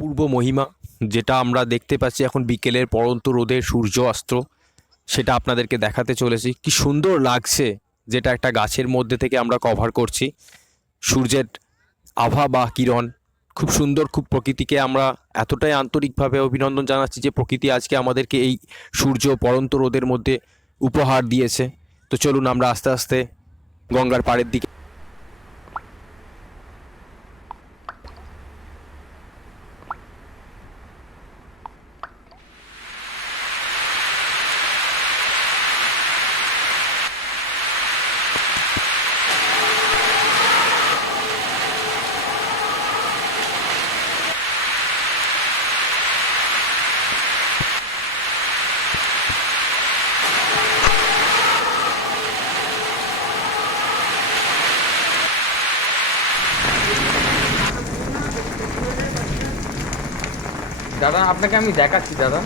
অপূর্ব মহিমা, যেটা আমরা দেখতে পাচ্ছি এখন বিকেলের পড়ন্ত রোদে সূর্য অস্ত, সেটা আপনাদেরকে দেখাতে চলেছি। কি সুন্দর লাগছে, যেটা একটা গাছের মধ্যে থেকে আমরা কভার করছি। সূর্যের আভা বা কিরণ খুব সুন্দর, খুব প্রকৃতিকে আমরা এতটাই আন্তরিকভাবে অভিনন্দন জানাচ্ছি যে প্রকৃতি আজকে আমাদেরকে এই সূর্য পড়ন্ত রোদের মধ্যে উপহার দিয়েছে। তো চলুন আমরা আস্তে আস্তে গঙ্গার পাড়ের দিকে। দাদা আপনাকে আমি দেখাচ্ছি দাদা।